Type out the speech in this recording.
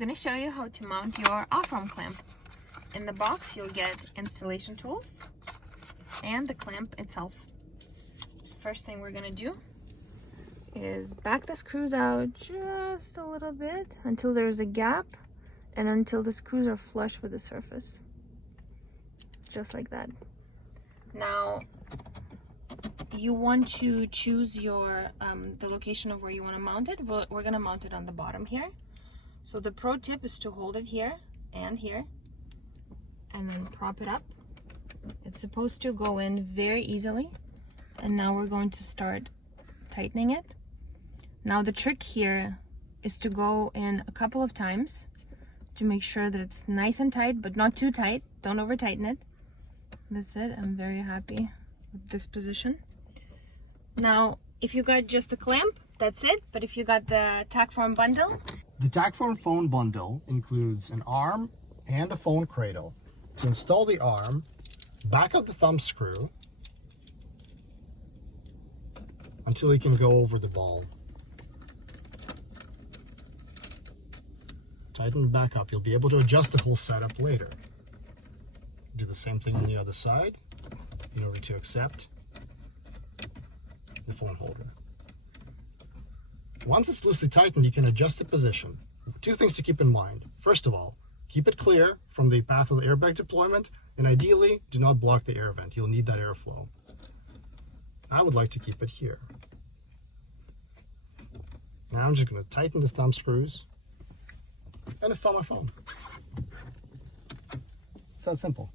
I'm going to show you how to mount your Offroam clamp. In the box you'll get installation tools and the clamp itself. First thing we're going to do is back the screws out just a little bit until there's a gap and until the screws are flush with the surface. Just like that. Now you want to choose your the location of where you want to mount it. We're going to mount it on the bottom here. So the pro tip is to hold it here and here and then prop it up. It's supposed to go in very easily. And now we're going to start tightening it. Now the trick here is to go in a couple of times to make sure that it's nice and tight, but not too tight. Don't over tighten it. That's it. I'm very happy with this position. Now, if you got just the clamp, that's it. But if you got the Offroam bundle, the Offroam phone bundle includes an arm and a phone cradle. To install the arm, back out the thumb screw until you can go over the ball. Tighten it back up. You'll be able to adjust the whole setup later. Do the same thing on the other side in order to accept the phone holder. Once it's loosely tightened, you can adjust the position. Two things to keep in mind. First of all, keep it clear from the path of the airbag deployment, and ideally, do not block the air vent. You'll need that airflow. I would like to keep it here. Now I'm just going to tighten the thumb screws and install my phone. It's that simple.